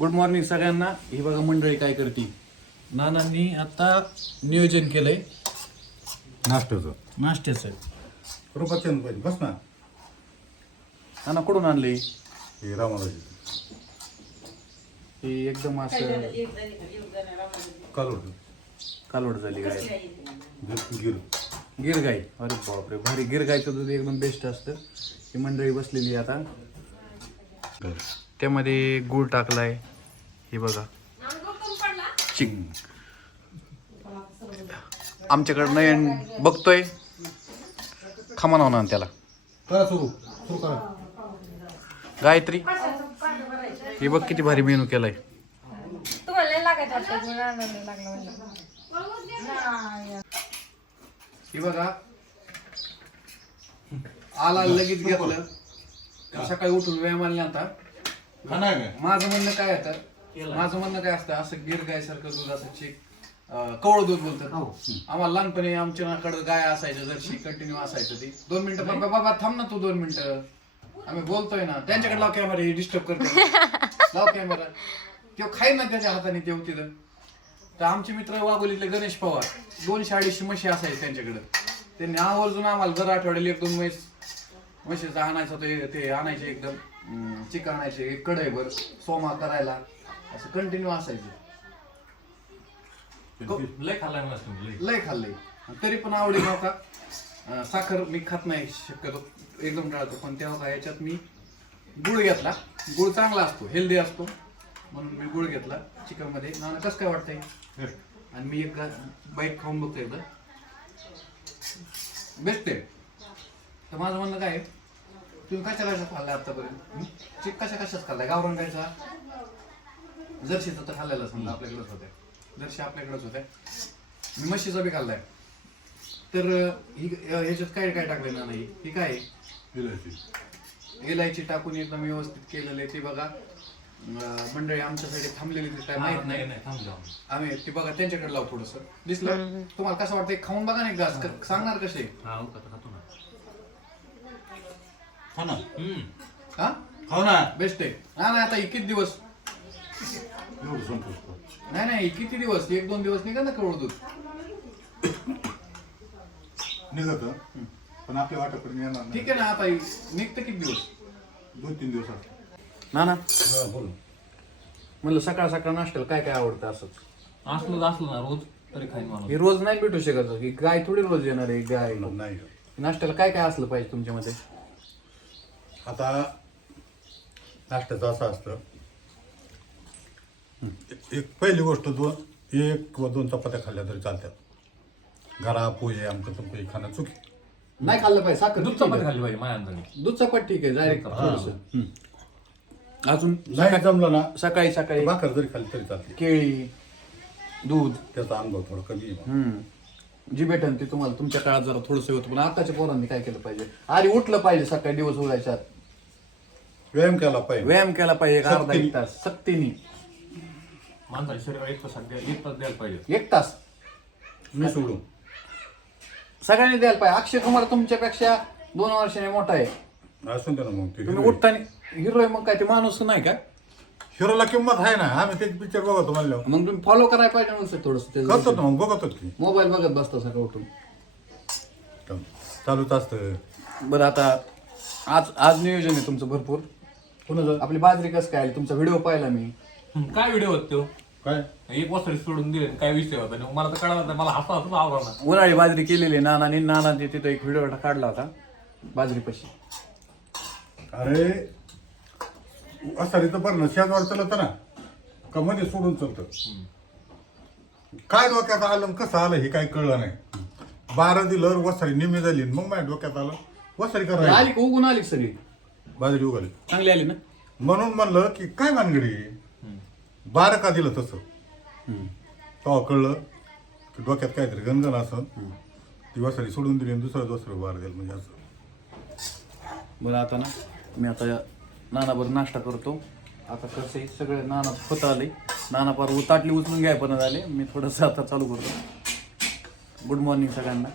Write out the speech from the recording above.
Good morning सगळ्यांना. ही बघा मंडळी काय करते नानांनी आता नियोजन केलंय. नाश्त्याचं. नाश्त्याचं. रुपाचंद पाहिजे बस ना. नाना कुठून आणले? हे रामालाजी ही एकदम असं कालोड कालवड. झाली गाय गिर गिर. गाय अरे बापरे भारी. गिर गायचं दूध एकदम बेस्ट असतं. ही मंडळी बसलेली आहे आता. त्यामध्ये गूळ टाकलाय. हे बघा. चिक आमच्याकडं नयन बघतोय. खमान होणार त्याला. गायत्री हे बघ किती भारी मेनू केलाय. हे बघा. आला लगेच घेतलं. सकाळी उठून व्यायामाला नंतर हा नाही काय माझं म्हणणं काय आहे तर माझं म्हणणं काय असतं असं गिर गाय सारखं दूध असं चिक कवळं दूध बोलतात. आम्हाला लहानपणी आमच्याकडे गाय असायचं जर्शी कंटिन्यू असायचं ती. दोन मिनिटं बाबा बाबा थांब ना तू दोन मिनिटं. आम्ही बोलतोय ना. त्यांच्याकडे लाव कॅमेरा हे डिस्टर्ब करते लाव कॅमेरा तेव्हा खाई ना त्याच्या हाताने तेव्हा तिथं. तर आमचे मित्र वाघोलीतले गणेश पवार दोनशे अडीचशे म्हशी असायचे त्यांच्याकडे. त्यांनी आवर्जून आम्हाला दर आठवड्याला एक दोन म्हैस म्हशीचं आणायचं ते ते आणायचे एकदम. चिकन आणायचे एक कढईभर सोमा करायला. असं कंटिन्यू असायचं. लय खाल्लाय मला तुम्ही? लय. लय खाल्लंय. तरी पण आवडी नव्हता. अं, साखर मी खात नाही शक्यतो. एकदम टाळतो. पण तेव्हा काय याच्यात मी गुळ घेतला. गुळ चांगला असतो हेल्दी असतो. म्हणून मी गुळ घेतला चिकनमध्ये नाना कसं काय वाटतंय? आणि मी एक बाईक खाऊन बघतो एकदा. बेस्ट आहे. तर माझं म्हणणं काय आहे, तुम्ही कशा कशा खाल्लाय आतापर्यंत? चिक कशा कशाच खाल्लाय? गावरान गायचा जर्शीचा तर खाल्लेला समजा आपल्याकडेच होत्या. जर्शी आपल्याकडेच होत्या. मी म्हशीचा बी खाल्लाय. तर ही ह्याच्यात काय काय टाकलंय ना नाही ही काय? आहे? इलायची. इलायची टाकून एकदम व्यवस्थित केलेलं आहे ते बघा. मंडळी आमच्यासाठी थांबलेली ते काय माहीत नाही नाही. थांब जाऊ आम्ही. ते बघा त्यांच्याकडे लावू थोडस. दिसलं? तुम्हाला कसं वाटतंय? खाऊन बघा नाही घास क- सांगणार कसे? हा का ना हो ना हम्म. हा? हो ना बेस्ट आहे. हा नाही आता किती दिवस. एवढं संतोष. नाही नाही किती दिवस. एक दोन दिवस निघा ना कवळ दूध. निघत पण आपल्या वाटापर्यंत येणार नाही. ठीक आहे ना आता निघतं किती दिवस? दोन तीन दिवसात ना ना हा, बोल. म्हणलं सकाळ सकाळ नाश्त्याला काय काय आवडतं असंच? असलं असलं ना रोज तरी खाईन माणूस हे रोज नाही भेटू शकत ही गाय थोडी रोज येणार आहे गाय. नाही. नाश्त्याला काय काय असलं पाहिजे तुमच्यामध्ये आता नाश्त्याचं असं असतं. एक पहिली गोष्ट दोन एक किंवा दोन चपात्या खाल्ल्या तरी चालतात घरा पोहे आमचं पण पोहे खाणं चुकी. नाही खाल्लं पाहिजे साखर दूध. चपाती खाल्ली पाहिजे माझ्या अंदाने दूध चपात ठीक आहे डायरेक्ट थोडंसं. अजून नाही जमलं ना. सकाळी सकाळी भाकर जरी खाल्ली तरी चालते. केळी दूध. त्याचा अनुभव थोडा कमी आहे. हम्म जी भेटन ते तुम्हाला तुमच्या काळात जरा थोडंसं होतं पण आताच्या पोरांनी काय केलं पाहिजे? आधी उठलं पाहिजे सकाळी दिवस उगायच्या आत. व्यायाम केला पाहिजे. व्यायाम केला पाहिजे एक अर्धा सक्तीने. एक तास सक्तीने माणसाच्या शरीराला एक तास द्या- एक तास द्यायला पाहिजे. एक तास. मी सोडून सगळ्यांनी द्यायला पाहिजे. अक्षय कुमार तुमच्यापेक्षा दोन वर्षाने मोठा आहे. असून दे ना मग ते. तुम्ही उठताना हिरो आहे मग काय ते माणूस नाही का? हिरोला किंमत आहे ना. आम्ही ते पिक्चर बघतो म्हणल्यावर मग तुम्ही फॉलो करायला पाहिजे ना थोडस करतो ना मग बघतो की. मोबाईल बघत बसता सकाळ उठून. चालूच असतं. बरं आता आज आज नियोजन आहे तुमचं भरपूर. कुणाचं? आपली बाजरी कसं काय आली? तुमचा व्हिडिओ पाहिला मी. हम्म, काय व्हिडिओ होत तो? काय? एक वस्त्री सोडून दिले काय विषय होता? आणि मला तर कळलं नाही मला हसा हसून आवडला उन्हाळी बाजरी केलेली आहे. नानाने नानाने तिथं एक व्हिडिओ काढला होता बाजरी पशी अरे असं तर बरं ना शेजवार चालत ना? का मध्ये सोडून चालतं? काय डोक्यात आलं आणि कसं आलं हे काय कळलं नाही. बारा दिलं वसारी निम्मी झाली मग माझ्या डोक्यात आलं. वसारी करायला आली का? उगून आली का सगळी बाजरी उगाली. चांगली आली ना? म्हणून म्हणलं की काय मानगडी बारा का दिलं तसं. तेव्हा कळलं की डोक्यात काहीतरी गणगण असं ती वसारी सोडून दिली आणि दुसरं दुसरं बार दिलं म्हणजे असं. बरं आता ना मी आता नानाबर नाश्ता करतो. आता कसं आहे सगळं नाना होत आले. नाना पार ताटली उचलून घ्याय पण आले. मी थोडंसं आता चालू करतो. गुड मॉर्निंग सगळ्यांना.